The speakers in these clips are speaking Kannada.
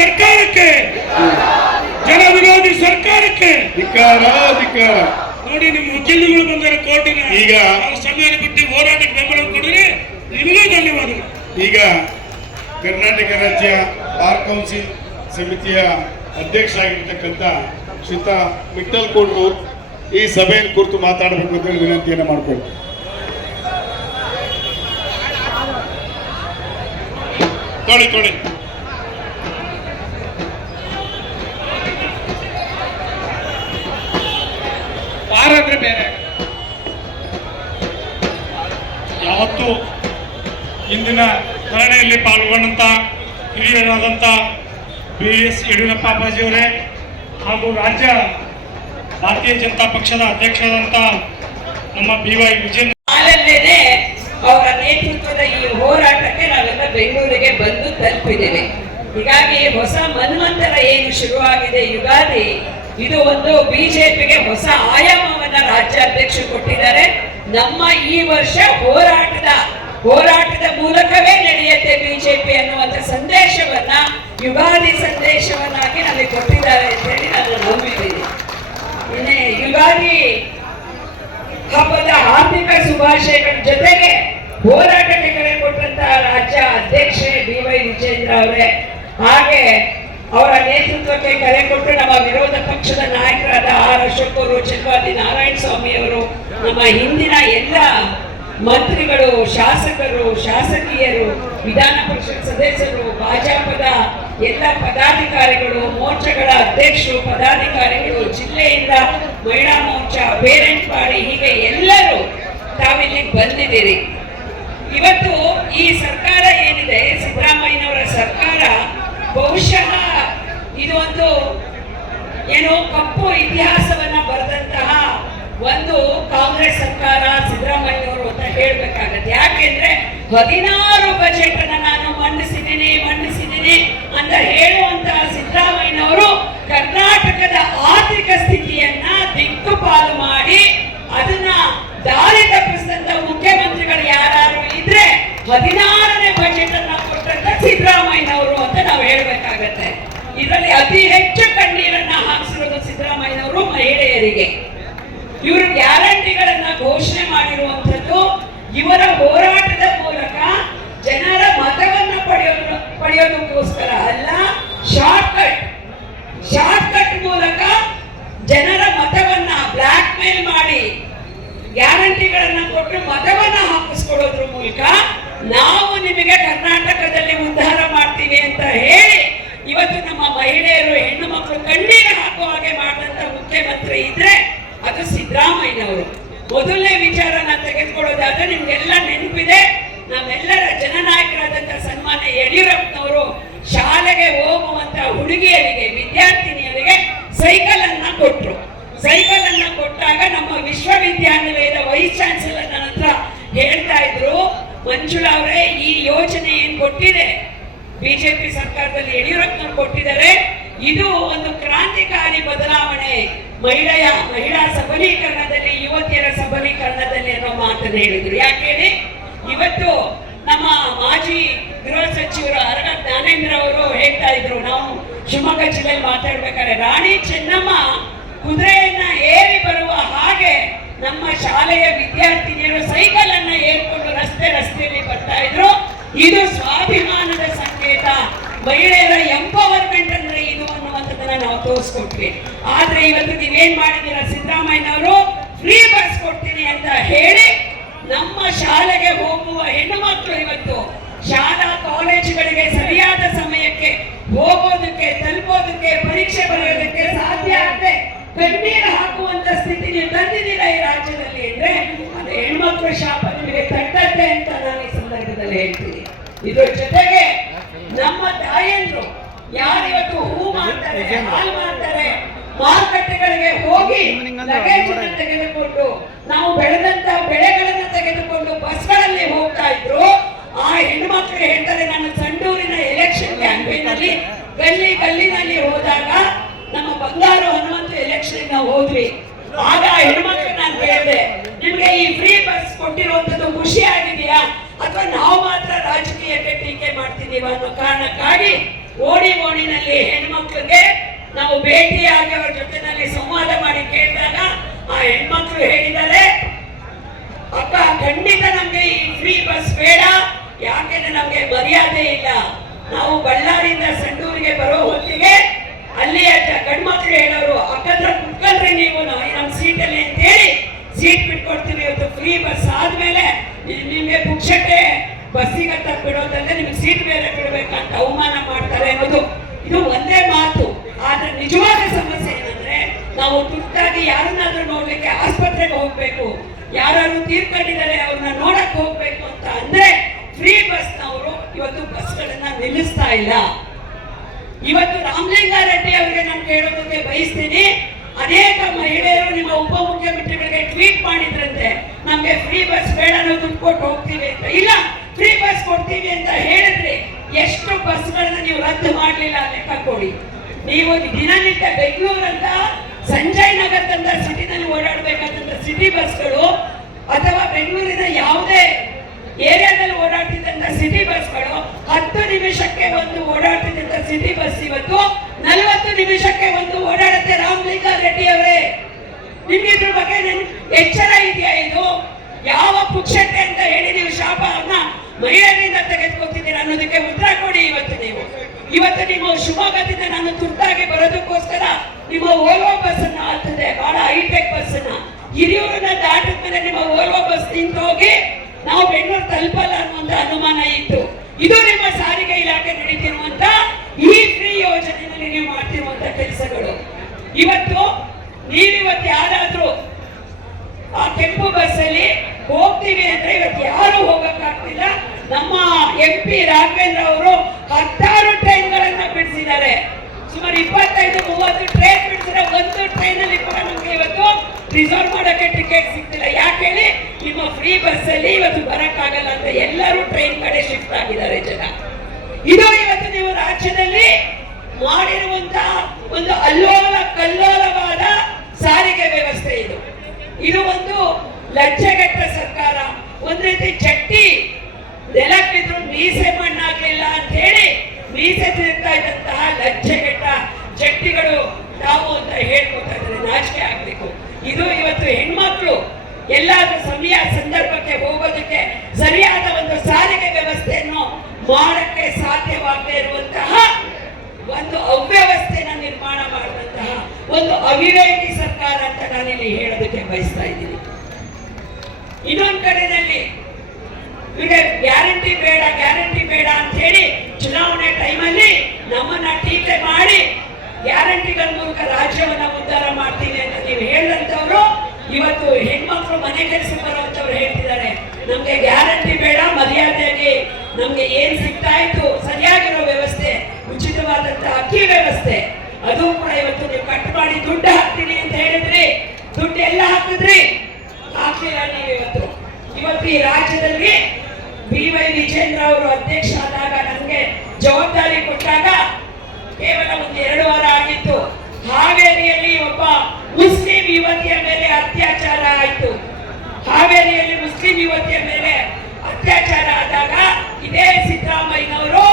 ಸರ್ಕಾರಕ್ಕೆ, ಜನ ವಿರೋಧಿ ಸರ್ಕಾರಕ್ಕೆ ಧಿಕ್ಕಾರ. ನೋಡಿ, ನಿಮ್ಮ ವಕೀಲರುಗಳು ಬಂದರೆ ಕೋರ್ಟಿನ ಈಗ ಸಮಯ ಬಿಟ್ಟು ಹೋರಾಟಕ್ಕೆ ಬೆಂಬಲ ಕೊಡಿರಿ. ನಿಮಗೂ ಧನ್ಯವಾದಗಳು. ಈಗ ಕರ್ನಾಟಕ ರಾಜ್ಯ ಬಾರ್ ಕೌನ್ಸಿಲ್ ಸಮಿತಿಯ ಅಧ್ಯಕ್ಷ ಆಗಿರ್ತಕ್ಕಂಥ ಶ್ರೀತ ವಿಠಲ್ ಕೋಡ್ನೂರ್ ಈ ಸಭೆಯನ್ನು ಕುರಿತು ಮಾತಾಡಬೇಕು ಅಂತ ಹೇಳಿ ವಿನಂತಿಯನ್ನು ಮಾಡಿಕೊಳ್ತೀನಿ. ತೊಳಿ ಬಾರ್ ಅಂದ್ರೆ ಬೇರೆ. ಯಾವತ್ತು ಇಂದಿನ ಧರಣಿಯಲ್ಲಿ ಪಾಲ್ಗೊಂಡಂತ ಹಿರಿಯರಾದಂಥ BS ಯಡಿಯೂರಪ್ಪ ಅಪ್ಪಾಜಿಯವರೇ ಹಾಗೂ ರಾಜ್ಯ ಭಾರತೀಯ ಜನತಾ ಪಕ್ಷದ ಅಧ್ಯಕ್ಷರಾದಂಥ ನಮ್ಮ BY ವಿಜಯೇಂದ್ರ ಅವರ ನೇತೃತ್ವದ ಈ ಹೋರಾಟಕ್ಕೆ ನಾವೆಲ್ಲ ಬೆಂಗಳೂರಿಗೆ ಬಂದು ತಲುಪಿದ್ದೇವೆ. ಹೀಗಾಗಿ ಹೊಸ ಮನ್ವಂತರ ಏನು ಶುರುವಾಗಿದೆ ಯುಗಾದಿ, ಇದು ಒಂದು ಬಿಜೆಪಿಗೆ ಹೊಸ ಆಯಾಮವನ್ನ ರಾಜ್ಯಾಧ್ಯಕ್ಷರು ಕೊಟ್ಟಿದ್ದಾರೆ. ನಮ್ಮ ಈ ವರ್ಷ ಹೋರಾಟದ ಮೂಲಕವೇ ನಡೆಯುತ್ತೆ ಬಿಜೆಪಿ ಅನ್ನುವಂಥ ಸಂದೇಶವನ್ನ ಯುಗಾದಿ ಸಂದೇಶವನ್ನಾಗಿ ನಮಗೆ ಕೊಟ್ಟಿದ್ದಾರೆ ಅಂತ ಹೇಳಿ ನಾನು ನಂಬಿದ್ದೀನಿ. ಇನ್ನೇ ಯುಗಾದಿ ಹಬ್ಬದ ಹಾರ್ದಿಕ ಶುಭಾಶಯಗಳ ಜೊತೆಗೆ ಹೋರಾಟಕ್ಕೆ ಕರೆ ಕೊಟ್ಟಂತಹ ರಾಜ್ಯ ಅಧ್ಯಕ್ಷೆ BY ವಿಜೇಂದ್ರ ಅವರೇ, ಹಾಗೆ ಅವರ ನೇತೃತ್ವಕ್ಕೆ ಕರೆ ಕೊಟ್ಟು ನಮ್ಮ ವಿರೋಧ ಪಕ್ಷದ ನಾಯಕರಾದ R ಅಶೋಕ್ ಅವರು, ಚಲವಾದಿ ನಾರಾಯಣ ಸ್ವಾಮಿ ಅವರು, ನಮ್ಮ ಹಿಂದಿನ ಎಲ್ಲ ಮಂತ್ರಿಗಳು, ಶಾಸಕರು, ಶಾಸಕಿಯರು, ವಿಧಾನ ಪರಿಷತ್ ಸದಸ್ಯರು, ಭಾಜಪದ ಎಲ್ಲ ಪದಾಧಿಕಾರಿಗಳು, ಮೋರ್ಚಾಗಳ ಅಧ್ಯಕ್ಷರು, ಪದಾಧಿಕಾರಿಗಳು, ಜಿಲ್ಲೆಯಿಂದ ಮಹಿಳಾ ಮೋರ್ಚಾ, ಪೇರೆಂಟ್ ಬಾಡಿ, ಹೀಗೆ ಎಲ್ಲರೂ ತಾವಿಲ್ಲಿ ಬಂದಿದ್ದೀರಿ. ಇವತ್ತು ಈ ಸರ್ಕಾರ ಏನಿದೆ, ಸಿದ್ದರಾಮಯ್ಯನವರ ಸರ್ಕಾರ, ಬಹುಶಃ ಇದು ಒಂದು ಏನೋ ಕಪ್ಪು ಇತಿಹಾಸವನ್ನ ಬರೆದಂತಹ ಒಂದು ಕಾಂಗ್ರೆಸ್ ಸರ್ಕಾರ ಸಿದ್ದರಾಮಯ್ಯನವರು ಅಂತ ಹೇಳ್ಬೇಕಾಗತ್ತೆ. ಯಾಕೆಂದ್ರೆ 16 ಬಜೆಟ್ ಅನ್ನ ನಾನು ಮಂಡಿಸಿದ್ದೀನಿ ಅಂತ ಹೇಳುವಂತಹ ಸಿದ್ದರಾಮಯ್ಯನವರು ಕರ್ನಾಟಕದ ಆರ್ಥಿಕ ಸ್ಥಿತಿಯನ್ನ ದಿಕ್ಕುಪಾಲು ಮಾಡಿ ಅದನ್ನ ದಾರಿ ತಪ್ಪಿಸಿದಂತ ಮುಖ್ಯಮಂತ್ರಿಗಳು ಯಾರು ಇದ್ರೆ 16ನೇ ಬಜೆಟ್ ಅನ್ನ ಕೊಟ್ಟಂತ ಸಿದ್ದರಾಮಯ್ಯನವರು ಅಂತ ನಾವು ಹೇಳ್ಬೇಕಾಗತ್ತೆ. ಇದರಲ್ಲಿ ಅತಿ ಹೆಚ್ಚು ಕಣ್ಣೀರನ್ನ ಹಾಕಿಸಿರೋದು ಸಿದ್ದರಾಮಯ್ಯನವರು ಮಹಿಳೆಯರಿಗೆ. ಇವರು ಗ್ಯಾರಂಟಿಗಳನ್ನ ಘೋಷಣೆ ಮಾಡಿರುವಂತದ್ದು ಇವರ ಹೋರಾಟದ ಮೂಲಕ ಜನರ ಮತವನ್ನ ಪಡೆಯೋದಕ್ಕೋಸ್ಕರ ಅಲ್ಲ, ಶಾರ್ಟ್ಕಟ್ ಮೂಲಕ ಜನರ ಮತವನ್ನ ಬ್ಲಾಕ್ ಮೇಲ್ ಮಾಡಿ ಗ್ಯಾರಂಟಿಗಳನ್ನ ಕೊಟ್ಟು ಮತವನ್ನ ಹಾಕಿಸ್ಕೊಳ್ಳೋದ್ರ ಮೂಲಕ ನಾವು ನಿಮಗೆ ಕರ್ನಾಟಕದಲ್ಲಿ ಉದ್ಧಾರ ಮಾಡ್ತೀವಿ ಅಂತ ಹೇಳಿ ಇವತ್ತು ನಮ್ಮ ಮಹಿಳೆಯರು, ಹೆಣ್ಣು ಮಕ್ಕಳು ಕಣ್ಣೀರು ಹಾಕುವ ಹಾಗೆ ಮಾಡಿದಂತ ಮುಖ್ಯಮಂತ್ರಿ ಇದ್ರೆ ಅದು ಸಿದ್ದರಾಮಯ್ಯನವರು. ಮೊದಲನೇ ವಿಚಾರನ ತೆಗೆದುಕೊಳ್ಳೋದಾದ್ರೆ ನಿಮ್ಗೆಲ್ಲ ನೆನಪಿದೆ, ನಮ್ಮೆಲ್ಲರ ಜನನಾಯಕರಾದಂತಹ ಸನ್ಮಾನ್ಯ ಯಡಿಯೂರಪ್ಪನವರು ಶಾಲೆಗೆ ಹೋಗುವಂತ ಹುಡುಗಿಯರಿಗೆ, ವಿದ್ಯಾರ್ಥಿನಿಯರಿಗೆ ಸೈಕಲ್ ಅನ್ನ ಕೊಟ್ಟರು. ಸೈಕಲ್ ಅನ್ನ ಕೊಟ್ಟಾಗ ನಮ್ಮ ವಿಶ್ವವಿದ್ಯಾನಿಲಯದ ವೈಸ್ ಚಾನ್ಸಲರ್ ನನ್ನ ಹತ್ರ ಹೇಳ್ತಾ ಇದ್ರು, ಮಂಜುಳಾ ಅವರೇ, ಈ ಯೋಜನೆ ಏನ್ ಕೊಟ್ಟಿದೆ ಬಿಜೆಪಿ ಸರ್ಕಾರದಲ್ಲಿ ಯಡಿಯೂರಪ್ಪನವರು ಕೊಟ್ಟಿದ್ದಾರೆ, ಇದು ಒಂದು ಕ್ರಾಂತಿಕಾರಿ ಬದಲಾವಣೆ ಮಹಿಳಾ ಸಬಲೀಕರಣದಲ್ಲಿ, ಯುವತಿಯರ ಸಬಲೀಕರಣದಲ್ಲಿ ಅನ್ನೋ ಮಾತನ್ನು ಹೇಳಿದ್ರು. ಯಾಕೆ ಹೇಳಿ, ಇವತ್ತು ನಮ್ಮ ಮಾಜಿ ಗೃಹ ಸಚಿವರು ಅರಗ ಜ್ಞಾನೇಂದ್ರ ಅವರು ಹೇಳ್ತಾ ಇದ್ರು, ನಾವು ಶಿವಮೊಗ್ಗ ಜಿಲ್ಲೆಯಲ್ಲಿ ಮಾತಾಡ್ಬೇಕಾದ್ರೆ ರಾಣಿ ಚೆನ್ನಮ್ಮ ಕುದುರೆಯನ್ನ ಏರಿ ಬರುವ ಹಾಗೆ ನಮ್ಮ ಶಾಲೆಯ ವಿದ್ಯಾರ್ಥಿನಿಯರು ಸೈಕಲ್ ಅನ್ನ ಏರ್ಕೊಂಡು ರಸ್ತೆಯಲ್ಲಿ ಬರ್ತಾ ಇದ್ರು. ಇದು ಸ್ವಾಭಿಮಾನದ ಸಂಕೇತ, ಮಹಿಳೆಯರ ಎಂಪವರ್ಮೆಂಟ್ ಅಂದ್ರೆ ಇದು ಅನ್ನುವಂಥದ್ದನ್ನ ನಾವು ತೋರಿಸ್ಕೊಟ್ವಿ. ಆದ್ರೆ ಇವತ್ತು ನೀವೇನ್ ಮಾಡಿದ್ದೀರಾ, ಸಿದ್ದರಾಮಯ್ಯನವರು ಫ್ರೀ ಬಸ್ ಕೊಡ್ತೀನಿ ಅಂತ ಹೇಳಿ ನಮ್ಮ ಶಾಲೆಗೆ ಹೋಗುವ ಹೆಣ್ಣು ಮಕ್ಕಳು ಇವತ್ತು ಶಾಲಾ ಕಾಲೇಜುಗಳಿಗೆ ಸರಿಯಾದ ಸಮಯಕ್ಕೆ ಹೋಗೋದಕ್ಕೆ, ತಲುಪೋದಕ್ಕೆ, ಪರೀಕ್ಷೆ ಬರೆಯೋದಕ್ಕೆ ಸಾಧ್ಯ ಆಗದೆ ಕಣ್ಣೀರು ಹಾಕುವಂತ ಸ್ಥಿತಿ ನೀವು ತಂದಿದ್ದೀರಾ ಈ ರಾಜ್ಯದಲ್ಲಿ ಅಂದ್ರೆ ಅದು ಹೆಣ್ಮಕ್ಳ ಶಾಪ ನಿಮಗೆ ತಟ್ಟತ್ತೆ ಅಂತ ನಾನು ಈ ಸಂದರ್ಭದಲ್ಲಿ ಹೇಳ್ತೀನಿ. ಇದ್ರ ಜೊತೆಗೆ ನಮ್ಮ ತಾಯಂದ್ರು ಯಾರು ಇವತ್ತು ಹೂ ಮಾಡ್ತಾರೆ, ಹಾಲು ಮಾಡ್ತಾರೆ, ಮಾರುಕಟ್ಟೆಗಳಿಗೆ ಹೋಗಿ ಲಗೇಜ್ ತೆಗೆದುಕೊಂಡು ನಾವು ಬೆಳೆದಂತ ಬೆಳೆಗಳನ್ನ ತೆಗೆದುಕೊಂಡು ಬಸ್ಗಳಲ್ಲಿ ಹೋಗ್ತಾ ಇದ್ರು. ಆ ಹೆಣ್ಮಕ್ಳು ಹೇಳ್ತಾರೆ, ನನ್ನ ಸಂಡೂರಿನ ಎಲೆಕ್ಷನ್ ಕ್ಯಾಂಪೇನ್ ಅಲ್ಲಿ ಗಲ್ಲಿನಲ್ಲಿ ಹೋದಾಗ ನಮ್ಮ ಬಂಗಾರು ಹನುಮಂತ ಎಲೆಕ್ಷನ್ ನಾವು ಹೋದ್ವಿ. ಆಗ ಹೆಣ್ಮಕ್ಳು ನಾನು ಕೇಳಿದೆ, ನಿಮ್ಗೆ ಈ ಫ್ರೀ ಬಸ್ ಕೊಟ್ಟಿರುವಂತದ್ದು ಖುಷಿ ಆಗಿದೆಯಾ ಅಥವಾ ನಾವು ಮಾತ್ರ ರಾಜಕೀಯಕ್ಕೆ ಟೀಕೆ ಮಾಡ್ತಿದೀವ ಅನ್ನೋ ಕಾರಣಕ್ಕಾಗಿ ಓಣಿನಲ್ಲಿ ಹೆಣ್ಮಕ್ಳಿಗೆ ನಾವು ಭೇಟಿಯಾಗಿ ಅವ್ರ ಜೊತೆನಲ್ಲಿ ಸಂವಾದ ಮಾಡಿ ಕೇಳಿದಾಗ ಆ ಹೆಣ್ಮಕ್ಳು ಹೇಳಿದ್ದಾರೆ, ಅಕ್ಕ ಖಂಡಿತ ನಮ್ಗೆ ಈ ಫ್ರೀ ಬಸ್ ಬೇಡ, ಯಾಕೆಂದ್ರೆ ನಮ್ಗೆ ಮರ್ಯಾದೆ ಇಲ್ಲ. ನಾವು ಬಳ್ಳಾರಿಯಿಂದ ಸಂಡೂರಿಗೆ ಬರೋ ಹೊತ್ತಿಗೆ ಅಲ್ಲಿ ಗಂಡ್ಮಕ್ಳು ಹೇಳೋರು, ಅಕ್ಕತ್ರ ಕುತ್ಕೊಳ್ರಿ ನೀವು ನಮ್ಮ ಸೀಟಲ್ಲಿ ಅಂತ ಹೇಳಿ ಸೀಟ್ ಬಿಟ್ಕೊಡ್ತೀವಿ. ಇವತ್ತು ಫ್ರೀ ಬಸ್ ಆದ್ಮೇಲೆ ನಿಮ್ಗೆ ಪುಕ್ಷಟೆ ಬಸ್ಸಿಗೆ ಬಿಡೋದಂದ್ರೆ ನಿಮ್ಗೆ ಸೀಟ್ ಬೇರೆ ಬಿಡ್ಬೇಕಂತ ಅವಮಾನ ಮಾಡ್ತಾರೆ ಅನ್ನೋದು ಇದು ಒಂದೇ ಮಾತು. ಆದ್ರೆ ನಿಜವಾದ ಸಮಸ್ಯೆ ಏನಂದ್ರೆ ನಾವು ತುರ್ತಾಗಿ ಯಾರನ್ನಾದ್ರೂ ನೋಡ್ಲಿಕ್ಕೆ ಆಸ್ಪತ್ರೆಗೆ ಹೋಗ್ಬೇಕು, ಯಾರು ತೀರ್ಕೊಂಡಿದ್ದಾರೆ ಅವ್ರನ್ನ ನೋಡಕ್ ಹೋಗ್ಬೇಕು ಅಂತ ಅಂದ್ರೆ ಫ್ರೀ ಬಸ್ನವರು ಇವತ್ತು ಬಸ್ಗಳನ್ನ ನಿಲ್ಲಿಸ್ತಾ ಇಲ್ಲ. ಇವತ್ತು ರಾಮಲಿಂಗಾರೆಡ್ಡಿ ಅವರಿಗೆ ನಾನು ಕೇಳೋದಕ್ಕೆ ಬಯಸ್ತೀನಿ, ಅನೇಕ ಮಹಿಳೆಯರು ನಿಮ್ಮ ಉಪಮುಖ್ಯಮಂತ್ರಿಗಳಿಗೆ ಟ್ವೀಟ್ ಮಾಡಿದ್ರಂತೆ, ನಮ್ಗೆ ಫ್ರೀ ಬಸ್ ಬೇಡ, ನಾವು ದುಡ್ಡು ಕೊಟ್ಟು ಹೋಗ್ತೀವಿ ಅಂತ. ಇಲ್ಲ, ಫ್ರೀ ಬಸ್ ಕೊಡ್ತೀವಿ ಅಂತ ಹೇಳಿದ್ರೆ ಎಷ್ಟು ಬಸ್ಗಳನ್ನ ನೀವು ರದ್ದು ಮಾಡಲಿಲ್ಲ ಲೆಕ್ಕ ಕೊಡಿ. ನೀವು ದಿನನಿತ್ಯ ಬೆಂಗಳೂರಂತ ಸಂಜಯ್ ನಗರದಂತ ಸಿಟಿನಲ್ಲಿ ಓಡಾಡಬೇಕಾದಂತ ಸಿಟಿ ಬಸ್ಗಳು ಅಥವಾ ಬೆಂಗಳೂರಿನ ಯಾವುದೇ ಏರಿಯಾದಲ್ಲಿ ಓಡಾಡ್ತಿದ್ದಂತ ಸಿಟಿ ಬಸ್ಗಳು 10 ನಿಮಿಷಕ್ಕೆ ಒಂದು ಓಡಾಡ್ತಿದ್ದಂತ ಸಿಟಿ ಬಸ್ ಇವತ್ತು 40 ನಿಮಿಷಕ್ಕೆ ಒಂದು ಓಡಾಡುತ್ತೆ. ರಾಮಲಿಂಗಾರೆಡ್ಡಿ ಅವರೇ, ನಿಮ್ಗೆ ಇದ್ರ ಬಗ್ಗೆ ಎಚ್ಚರ ಇದೆಯಾ? ಇದು ಯಾವ ಪುಕ್ಷತೆ ಅಂತ ಹೇಳಿ ನೀವು ಶಾಪವನ್ನ ಮಹಿಳೆಯರಿಂದ ತೆಗೆದುಕೊತಿದ್ದೀರಾ ಅನ್ನೋದಕ್ಕೆ ಉತ್ತರ ಕೊಡಿ. ಇವತ್ತು ನಿಮ್ಮ ಶಿವಮೊಗ್ಗದಿಂದ ನಾನು ತುರ್ತಾಗಿ ಬರೋದಕ್ಕೋಸ್ಕರ ನಿಮ್ಮ ಓಲ್ವೋ ಬಸ್ ಅನ್ನ ಆಗ್ತದೆ, ಬಹಳ ಹೈಟೆಕ್ ಬಸ್ ಅನ್ನ ಹಿರಿಯೂರನ್ನ ದಾಟಿದ ಮೇಲೆ ನಿಮ್ಮ ಓಲ್ವೋ ಬಸ್ ನಿಂತು ಹೋಗಿ ನಾವು ಬೆಂಗಳೂರು ತಲುಪಲ್ಲ ಅನ್ನುವಂತ ಅನುಮಾನ ಇತ್ತು. ಇದು ನಿಮ್ಮ ಸಾರಿಗೆ ಇಲಾಖೆ ನಡೀತಿರುವಂತ ಈ ಫ್ರೀ ಯೋಜನೆಯಲ್ಲಿ ನೀವು ಮಾಡ್ತಿರುವಂತ ಕೆಲಸಗಳು. ನೀವಿವತ್ತು ಯಾರಾದ್ರೂ ಆ ಕೆಂಪು ಬಸ್ ಅಲ್ಲಿ ಹೋಗ್ತೀವಿ ಅಂದ್ರೆ ಇವತ್ತು ಯಾರು ಹೋಗಕ್ಕಾಗ್ತಿಲ್ಲ. ನಮ್ಮ MP ರಾಘವೇಂದ್ರ ಅವರು 16 ಟ್ರೈನ್ಗಳನ್ನ ಬಿಡಿಸಿದ್ದಾರೆ. ಸುಮಾರು 25-30 ಟ್ರೈನ್ ಬಿಡಿಸಿದ್ರೆ ಒಂದು ಟ್ರೈನ್ ಅಲ್ಲಿ ಕೂಡ ನಮ್ಗೆ ಇವತ್ತು ರಿಸರ್ವ್ ಮಾಡೋಕೆ ಟಿಕೆಟ್ ಸಿಗ್ತಿಲ್ಲ. ಯಾಕೆ ಹೇಳಿ? ನಿಮ್ಮ ಫ್ರೀ ಬಸ್ ಅಲ್ಲಿ ಇವತ್ತು ಬರಕ್ಕಾಗಲ್ಲ ಅಂತ ಎಲ್ಲರೂ ಟ್ರೈನ್ ಕಡೆ ಶಿಫ್ಟ್ ಆಗಿದ್ದಾರೆ ಜನ. ಇದು ಇವತ್ತು ನೀವು ರಾಜ್ಯದಲ್ಲಿ ಮಾಡಿರುವಂತಹ ಒಂದು ಅಲ್ಲೋಲ ಕಲ್ಲೋಲವಾದ ಸಾರಿಗೆ ವ್ಯವಸ್ಥೆ. ಇದು ಒಂದು ಲಜ್ಜೆಗೆಟ್ಟ ಸರ್ಕಾರ. ಒಂದ್ ರೀತಿ ಚಟ್ಟಿ ನೆಲಕ್ಕಿದ್ರು ಮೀಸೆ ಮಣ್ಣಾಗ್ಲಿಲ್ಲ ಅಂತ ಹೇಳಿ ಮೀಸೆ ತಿರುಗ್ತಾ ಇದ್ದಂತಹ ಲಜ್ಜೆಗೆಟ್ಟ ಚಟ್ಟಿಗಳು ನಾವು ಅಂತ ಹೇಳ್ಕೊತಾ ಇದ್ರೆ ನಾಚಿಕೆ ಆಗ್ಬೇಕು. ಇದು ಇವತ್ತು ಹೆಣ್ಮಕ್ಳು ಎಲ್ಲಾದ್ರೂ ಸಮಯ ಸಂದರ್ಭಕ್ಕೆ ಹೋಗೋದಕ್ಕೆ ಸರಿಯಾದ ಒಂದು ಸಾರಿಗೆ ವ್ಯವಸ್ಥೆಯನ್ನು ಮಾಡಕ್ಕೆ ಸಾಧ್ಯವಾಗದೇ ಇರುವಂತಹ ಒಂದು ಅವ್ಯವಸ್ಥೆನ ನಿರ್ಮಾಣ ಮಾಡಿದಂತಹ ಒಂದು ಅವಿವೇಕಿ ಸರ್ಕಾರ ಅಂತ ನಾನಿಲ್ಲಿ ಹೇಳೋದಕ್ಕೆ ಬಯಸ್ತಾ ಇದ್ದೀನಿ. ಇನ್ನೊಂದು ಕಡೆಯಲ್ಲಿ ಗ್ಯಾರಂಟಿ ಬೇಡ ಅಂತ ಹೇಳಿ ಚುನಾವಣೆ ಟೈಮಲ್ಲಿ ನಮ್ಮನ್ನ ಟೀಕೆ ಮಾಡಿ ಗ್ಯಾರಂಟಿಗಳ ಮೂಲಕ ರಾಜ್ಯವನ್ನ ಉದ್ಧಾರ ಮಾಡ್ತೀವಿ ಅಂತ ನೀವು ಹೇಳಿದಂತವ್ರು ಇವತ್ತು ಹೆಣ್ಮಕ್ಳು ಮನೆ ಕೆಲಸ ಬರುವಂತವ್ರು ಹೇಳ್ತಿದ್ದಾರೆ, ನಮ್ಗೆ ಗ್ಯಾರಂಟಿ ಬೇಡ, ಮರ್ಯಾದೆಯಾಗಿ ನಮ್ಗೆ ಏನ್ ಸಿಗ್ತಾ ಇತ್ತು ಸರಿಯಾಗಿರೋ ವ್ಯವಸ್ಥೆ, ಉಚಿತವಾದಂತ ಅಕ್ಕಿ ವ್ಯವಸ್ಥೆ, ಅದು ಕೂಡ ಇವತ್ತು ನೀವು ಕಟ್ ಮಾಡಿ ದುಡ್ಡು ಹಾಕ್ತೀನಿ ಅಂತ ಹೇಳಿದ್ರಿ. ದುಡ್ಡು ಎಲ್ಲ ಹಾಕಿದ್ರಿ? ಹಾಕ್ಲಿಲ್ಲ ನೀವು. ಇವತ್ತು ಈ ರಾಜ್ಯದಲ್ಲಿ BY ವಿಜೇಂದ್ರ ಅವರು ಅಧ್ಯಕ್ಷ ಆದಾಗ ನನಗೆ ಜವಾಬ್ದಾರಿ ಕೊಟ್ಟಾಗ ಕೇವಲ 1-2 ವಾರ ಆಗಿತ್ತು. ಹಾವೇರಿಯಲ್ಲಿ ಒಬ್ಬ ಮುಸ್ಲಿಂ ಯುವತಿಯ ಮೇಲೆ ಅತ್ಯಾಚಾರ ಆಯಿತು. ಹಾವೇರಿಯಲ್ಲಿ ಮುಸ್ಲಿಂ ಯುವತಿಯ ಮೇಲೆ ಅತ್ಯಾಚಾರ ಆದಾಗ ಇದೇ ಸಿದ್ದರಾಮಯ್ಯನವರು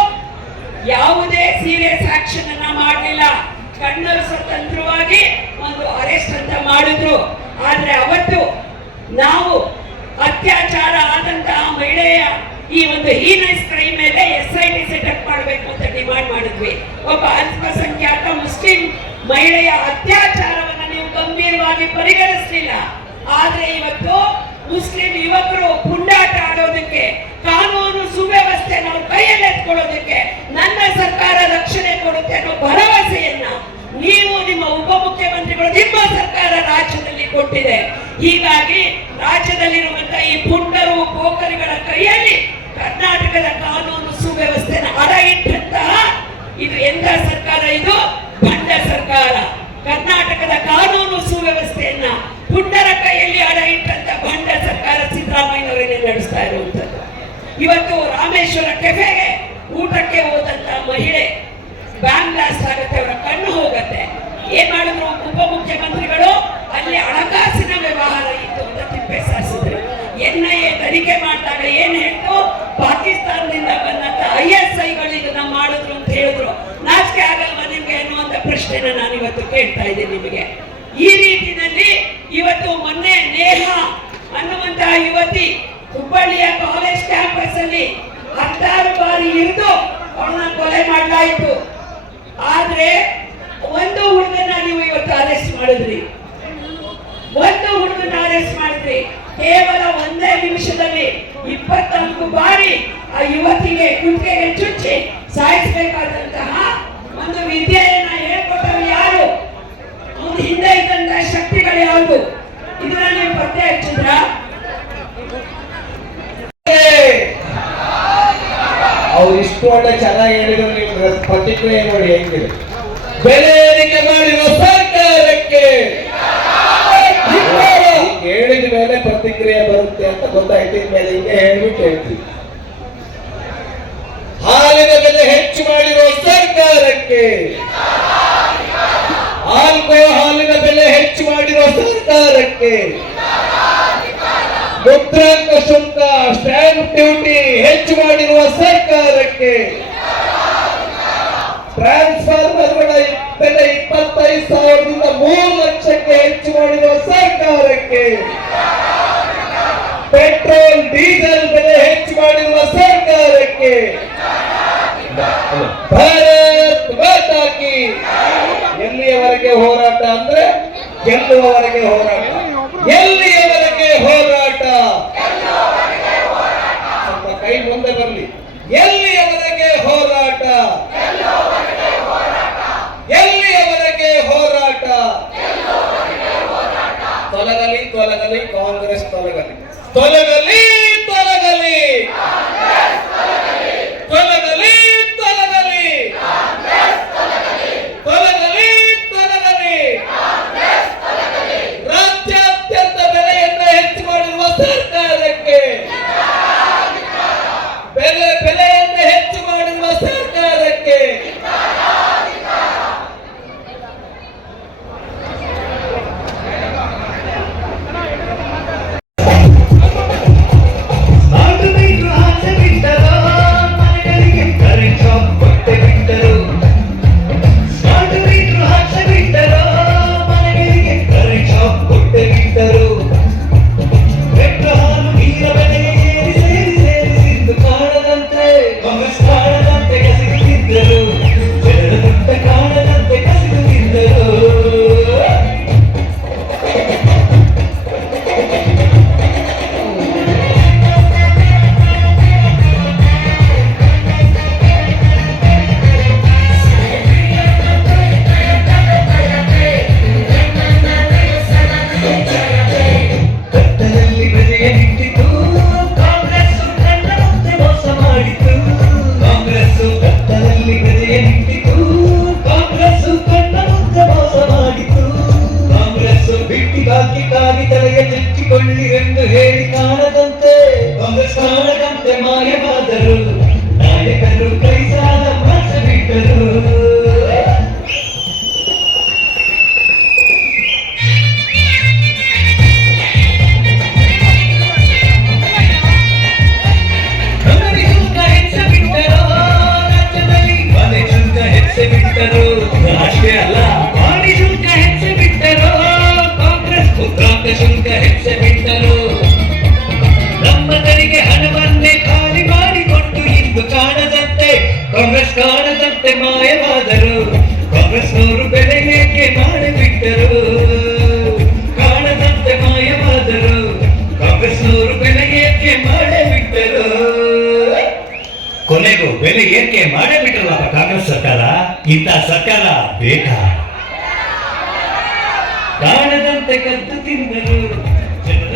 ಯಾವುದೇ ಸೀರಿಯಸ್ ಆಕ್ಷನ್ ಅನ್ನ ಮಾಡಲಿಲ್ಲ. ಕಣ್ಣರು ಸ್ವತಂತ್ರವಾಗಿ ಒಂದು ಅರೆಸ್ಟ್ ಅಂತ ಮಾಡಿದ್ರು. ಆದ್ರೆ ಅವತ್ತು ನಾವು ಅತ್ಯಾಚಾರ ಆದಂತಹ ಮಹಿಳೆಯ ಈ ಒಂದು ಹೀನಸ್ ಕ್ರೈಮ್ ಮೇಲೆ SIT ಸೆಟಪ್ ಮಾಡಬೇಕು ಅಂತ ಡಿಮಾಂಡ್ ಮಾಡಿದ್ವಿ. ಒಬ್ಬ ಅಲ್ಪಸಂಖ್ಯಾತ ಮುಸ್ಲಿಂ ಮಹಿಳೆಯ ಅತ್ಯಾಚಾರವನ್ನ ನೀವು ಗಂಭೀರವಾಗಿ ಪರಿಗಣಿಸಲಿಲ್ಲ. ಆದ್ರೆ ಇವತ್ತು ಮುಸ್ಲಿಂ ಯುವಕರು ಪುಂಡಾಟ ಆಡೋದಕ್ಕೆ, ಕಾನೂನು ಸುವ್ಯವಸ್ಥೆ ನಾವು ಕೈಯಲ್ಲಿ ಎತ್ಕೊಳ್ಳೋದಕ್ಕೆ ನನ್ನ ಸರ್ಕಾರ ರಕ್ಷಣೆ ಕೊಡುತ್ತೆ ಅನ್ನೋ ಭರವಸೆಯನ್ನ ನೀವು ನಿಮ್ಮ ಉಪಮುಖ್ಯಮಂತ್ರಿಗಳು ನಿಮ್ಮ ಸರ್ಕಾರ ರಾಜ್ಯದಲ್ಲಿ ಕೊಟ್ಟಿದೆ. ಹೀಗಾಗಿ ರಾಜ್ಯದಲ್ಲಿರುವಂತಹ ಈ ಪುಂಡರು ಪೋಖರಿಗಳ ಕೈಯಲ್ಲಿ ಕರ್ನಾಟಕದ ಕಾನೂನು ಸುವ್ಯವಸ್ಥೆನ ಅಡ ಇಟ್ಟಂತಹ ಇದು ಎಂಥ ಸರ್ಕಾರ? ಇದು ಭಂಡ ಸರ್ಕಾರ. ಕರ್ನಾಟಕದ ಕಾನೂನು ಸುವ್ಯವಸ್ಥೆಯನ್ನ ಪುಂಡರ ಕೈಯಲ್ಲಿ ಅಡ ಇಟ್ಟಂತ ಭಂಡ ಸರ್ಕಾರ ಸಿದ್ದರಾಮಯ್ಯನವರನ್ನೇ ನಡೆಸ್ತಾ ಇರುವಂತದ್ದು. ಇವತ್ತು ರಾಮೇಶ್ವರ ಕೆಫೆಗೆ ಊಟಕ್ಕೆ ಹೋದಂತ ಮಹಿಳೆ ಬ್ಯಾಂಕ್ ಬ್ಲಾಸ್ಟ್ ಆಗುತ್ತೆ, ಅವರ ಕಣ್ಣು ಹೋಗುತ್ತೆ. ಏನ್ ಮಾಡಿದ್ರು ಉಪಮುಖ್ಯಮಂತ್ರಿಗಳು? ಅಲ್ಲಿ ಹಣಕಾಸಿನ ವ್ಯವಹಾರ ಇತ್ತು ಅಂತ ತಿಪ್ಪೆ ಸಾರಿಸಿದ್ರು. NIA ತನಿಖೆ ಮಾಡಿದಾಗ ಏನ್ ಹೇಳ್ತು? ಪಾಕಿಸ್ತಾನದಿಂದ ಬಂದಂತ ISIಗಳು ಇದನ್ನ ಮಾಡಿದ್ರು ಅಂತ ಹೇಳಿದ್ರು. ಪ್ರಶ್ನೆನ ನಾನು ಇವತ್ತು ಕೇಳ್ತಾ ಇದ್ದೇನೆ ನಿಮಗೆ. ಈ ರೀತಿಯಲ್ಲಿ ಇವತ್ತು ಮೊನ್ನೆ ನೇಹ ಅನ್ನುವಂತಹ ಯುವತಿ ಹುಬ್ಬಳ್ಳಿಯ ಕಾಲೇಜ್ ಕ್ಯಾಂಪಸ್ ಅಲ್ಲಿ 16 ಬಾರಿ ಇರಿದು ಅವಳನ್ನ ಕೊಲೆ ಮಾಡಲಾಯಿತು. ಆದ್ರೆ ಒಂದು ಹುಡುಗನ ನೀವು ಇವತ್ತು ಅರೆಸ್ಟ್ ಮಾಡಿದ್ರಿ, ಕೇವಲ ಒಂದೇ ನಿಮಿಷದಲ್ಲಿ 24 ಬಾರಿ ಆ ಯುವತಿಗೆ ಕುತ್ತಿಗೆಗೆ ಚುಚ್ಚಿ ಸಾಯಿಸಬೇಕಾದಂತಹ ಒಂದು ವಿದ್ಯೆಯನ್ನ ಹೇಳ್ಕೊಟ್ಟರು ಯಾರು? ಅವ್ರ ಹಿಂದೆ ಇದ್ದಂತಹ ಶಕ್ತಿಗಳು ಯಾವುದು? ಇದನ್ನ ನೀವು ಪತ್ತೆ ಹಚ್ಚಿದ್ರ? ಅವ್ರು ಇಷ್ಟು ಒಳ್ಳೆ ಚೆನ್ನಾಗಿ ಹೇಳಿದ್ರು, ನೀವು ಪ್ರತಿಕ್ರಿಯೆ ನೋಡಿ ಹೆಂಗಿದೆ. ಬೆಲೆ ಏರಿಕೆ ಮಾಡಿರುವ ಸರ್ಕಾರಕ್ಕೆ ಹೇಳಿದ ಮೇಲೆ ಪ್ರತಿಕ್ರಿಯೆ ಬರುತ್ತೆ ಅಂತ ಗೊತ್ತಾಯ್ತು. ಇನ್ಮೇಲೆ ಹಿಂಗೆ ಹೇಳ್ಬಿಟ್ಟು ಹೇಳ್ತೀವಿ. ಹಾಲಿನ ಬೆಲೆ ಹೆಚ್ಚು ಮಾಡಿರುವ ಸರ್ಕಾರಕ್ಕೆ, ಹಾಲಿನ ಬೆಲೆ ಹೆಚ್ಚು ಮಾಡಿರುವ ಸರ್ಕಾರಕ್ಕೆ, ಮುದ್ರಾಂಕ ಶುಲ್ಕ ಸ್ಟ್ಯಾಂಪ್ ಡ್ಯೂಟಿ ಹೆಚ್ಚು ಮಾಡಿರುವ ಸರ್ಕಾರಕ್ಕೆ, ಟ್ರಾನ್ಸ್ಫಾರ್ಮರ್ಗಳ ಬೆಲೆ 25,000ದಿಂದ 3 ಲಕ್ಷಕ್ಕೆ ಹೆಚ್ಚು ಮಾಡಿರುವ ಸರ್ಕಾರಕ್ಕೆ, ಪೆಟ್ರೋಲ್ ಡೀಸೆಲ್ ಬೆಲೆ ಹೆಚ್ಚು ಮಾಡಿರುವ ಸರ್ಕಾರಕ್ಕೆ, ಭಾರತ್ ಮಾತಾ ಕಿ. ಎಲ್ಲಿಯವರೆಗೆ ಹೋರಾಟ ಅಂದ್ರೆ ಗೆಲ್ಲುವವರೆಗೆ ಹೋರಾಟ. ಎಲ್ಲಿಯವರೆಗೆ ಹೋರಾಟ? ಸ್ವಲ್ಪ ಕೈ ಮುಂದೆ ಬರಲಿ. ಎಲ್ಲಿಯವರೆಗೆ ಹೋರಾಟ? ಎಲ್ಲಿಯವರೆಗೆ ಹೋರಾಟ? ತೊಲಗಲಿ ತೊಲಗಲಿ ಕಾಂಗ್ರೆಸ್ ತೊಲಗಲಿ, ತೊಲಗಲಿ ತೊಲಗಲಿ, ತೊಲಗಲಿ ತೊಲಗಲಿ, ತೊಲಗಲಿ ತೊಲಗಲಿ. ರಾಜ್ಯಾದ್ಯಂತ ಬೆಲೆಯನ್ನು ಹೆಚ್ಚು ಮಾಡಿರುವ ಸರ್ಕಾರಕ್ಕೆ, ಬೆಲೆಯನ್ನು ಹೆಚ್ಚು ಮಾಡಿರುವ ಸರ್ಕಾರಕ್ಕೆ, ಎಂದು ಹೇಳಿ ಕಾಣದಂತೆ, ಕಾಣದಂತೆ ಮಾಯವಾದರು ನಾಯಕರು, ಕೈ ಸಾಲ ಮಾಸ ಬಿಟ್ಟರು. ಅಂಗಡಿ ಶುಲ್ಕ ಹೆಚ್ಚಿಬಿಟ್ಟರು, ರಾಜ್ಯದಲ್ಲಿ ಮನೆ ಶುಲ್ಕ ಹೆಚ್ಚಿಬಿಟ್ಟರು. ಅಷ್ಟೇ ಅಲ್ಲ, ಗಾಡಿ ಶುಲ್ಕ ಹೆಚ್ಚಿಬಿಟ್ಟರು, ಕಾಂಗ್ರೆಸ್ ಮುದ್ರಾಂಕ ಶುಲ್ಕ ಹೆಚ್ಚಿಬಿಟ್ಟರು. ನಮ್ಮ ತೆರಿಗೆ ಹಣವನ್ನೇ ಖಾಲಿ ಮಾಡಿಕೊಂಡು ಇಂದು ಕಾಣದಂತೆ, ಕಾಂಗ್ರೆಸ್ ಕಾಣದಂತೆ ಮಾಯವಾದರು. ಕಾಂಗ್ರೆಸ್ನವರು ಬೆಲೆ ಏಕೆ ಮಾಡಿಬಿಟ್ಟರು, ಕಾಣದಂತೆ ಮಾಯವಾದರು. ಕಾಂಗ್ರೆಸ್ನವರು ಬೆಲೆ ಏಕೆ ಮಾಡಿಬಿಟ್ಟರು. ಕೊನೆಗೂ ಬೆಲೆ ಏಕೆ ಮಾಡಿಬಿಟ್ರಲ್ಲ ಕಾಂಗ್ರೆಸ್ ಸರ್ಕಾರ. ಇಂಥ ಸರ್ಕಾರ ಬೇಕಾ? ಕಾಣದಂತೆ ಕದ್ದು ತಿಂದರು ಜನರ